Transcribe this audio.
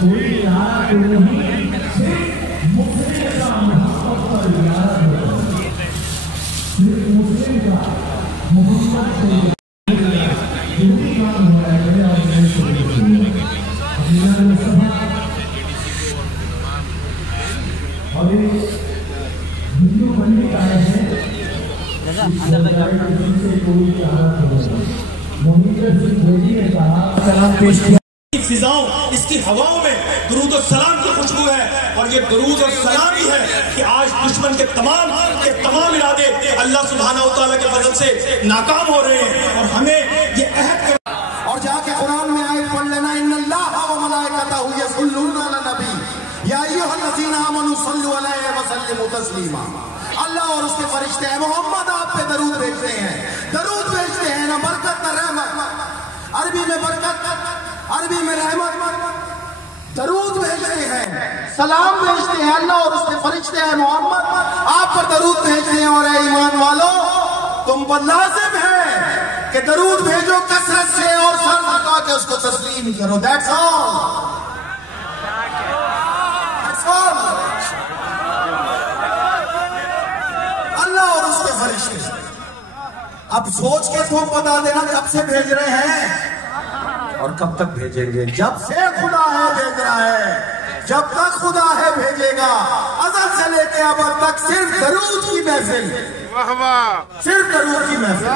कोई यार नहीं, सिर्फ मुस्लिम का मोहब्बत पर यार सिर्फ मुस्लिम का मोहम्मद से यही काम हो रहा है। और अभी हिंदू पंडित आए हैं, सलाम पेश किया। फिजाओं, इसकी हवाओं में दुरूद और सलाम की खुशबू है, और ये दुरूद और सलाम ही है कि आज दुश्मन के तमाम इरादे अल्लाह सुब्हानहू व तआला के फजल से नाकाम हो रहे हैं। और हमें ये अहद और जाके कुरान में आयत पढ़ लेना, इन्नल्लाहा व मलाइकतहू यसल्लूना अला नबी या अय्युहल्लज़ीना आमनू सल्लु अलैहि व सल्लिमू तस्लीमा। अल्लाह और उसके फरिश्ते हैं मोहम्मद आप पे दरूद भेजते हैं, दरूद भेजते हैं, ना बरकत ना रहमत। अरबी में बरकत, अरबी में रहमत, दरूद भेजते हैं, सलाम भेजते हैं। अल्लाह और उसके फरिश्ते हैं मोहम्मद आप पर दरूद भेजते हैं। और ईमान वालों, तुम पर लाजिम है कि दरूद भेजो कसरत से और सर झुका के उसको तस्लीम करो। That's all, that's all. अल्लाह और उसके फरिश्ते अब सोच के तुम बता देना कब से भेज रहे हैं और कब तक भेजेंगे। जब से खुदा है भेज रहा है, जब तक खुदा है भेजेगा। अज़ल से लेके अब तक सिर्फ दरूद की महफिल, सिर्फ दरूद की महफिल।